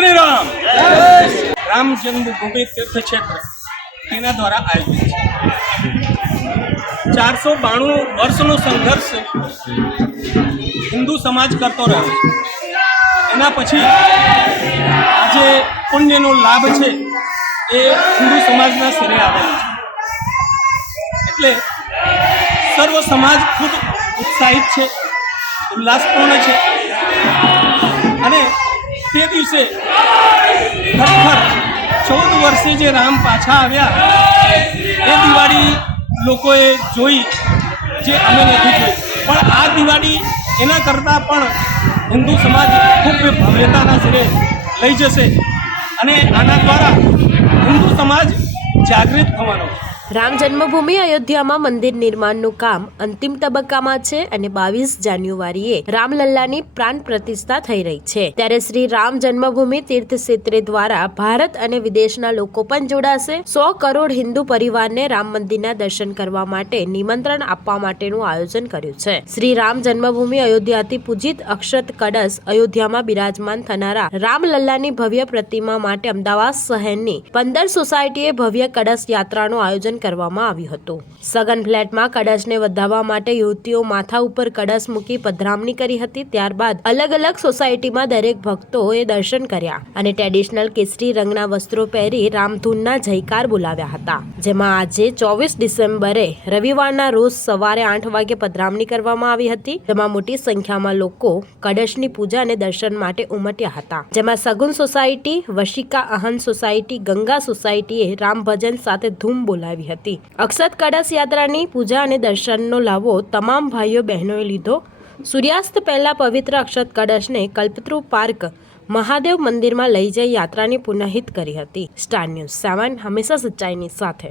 श्री राम। राम जन्मभूमि तीर्थ क्षेत्र तेना द्वारा आयोजित 492 वर्षनो संघर्ष हिंदू समाज करतो रह्यो छे। एना पछी आजे पुण्यनो लाभ छे ए हिंदू समाजना सिरे आवेलो छे। एटले सर्व समाज खूब उत्साहित छे, उल्लासपूर्ण छे અને તે દિવસે ખરેખર 14 વર્ષે જે રામ પાછા આવ્યા એ દિવાળી લોકોએ જોઈ, જે અમે નથી જોઈ। પણ આ દિવાળી એના કરતાં પણ હિન્દુ સમાજ ખૂબ ભવ્યતાના સિરે લઈ જશે અને આના દ્વારા હિન્દુ સમાજ જાગૃત થવાનો છે। રામ જન્મભૂમિ અયોધ્યામાં મંદિર નિર્માણનું કામ અંતિમ તબક્કામાં છે અને 22 જાન્યુઆરીએ રામલલ્લાની પ્રાણ પ્રતિષ્ઠા થઈ રહી છે। ત્યારે શ્રી રામ જન્મભૂમિ તીર્થ ક્ષેત્ર દ્વારા ભારત અને વિદેશના લોકો પણ જોડાશે। 100 કરોડ હિન્દુ પરિવારને રામ મંદિરના દર્શન કરવા માટે નિમંત્રણ આપવા માટેનું આયોજન કર્યું છે। શ્રી રામ જન્મભૂમિ અયોધ્યાથી પૂજિત અક્ષત કળશ અયોધ્યામાં બિરાજમાન થનારા રામલલ્લાની ભવ્ય પ્રતિમા માટે અમદાવાદ શહેરની 15 સોસાયટીએ ભવ્ય કળશ યાત્રાનું આયોજન કરવામાં આવ્યું હતું। સઘન ફ્લેટમાં કળશને વધાવવા માટે યુવતીઓ માથા ઉપર કળશ મૂકી પધરામણી કરી હતી। ત્યારબાદ અલગ અલગ સોસાયટીમાં દરેક ભક્તોએ દર્શન કર્યા અને ટ્રેડિશનલ કેસરી રંગના વસ્ત્રો પહેરી રામધૂનના જયકાર બોલાવ્યા હતા। જેમાં આજે 24 ડિસેમ્બરે રવિવારના રોજ સવારે 8 વાગે પધરામણી કરવામાં આવી હતી। જેમાં મોટી સંખ્યામાં લોકો કળશની પૂજા અને દર્શન માટે ઉમટ્યા હતા। જેમાં સગુન સોસાયટી, વશિકા અહન સોસાયટી, ગંગા સોસાયટીએ રામ ભજન સાથે ધૂમ બોલાવી હતી। અક્ષત કળશ યાત્રાની પૂજા અને દર્શનનો લાભો તમામ ભાઈઓ બહેનોએ લીધો। સૂર્યાસ્ત પહેલા પવિત્ર અક્ષત કળશને કલ્પતરુ પાર્ક મહાદેવ મંદિરમાં લઈ જઈ યાત્રાની પુનઃહિત કરી હતી। સ્ટાર ન્યૂઝ 7 હંમેશા સચ્ચાઈની સાથે।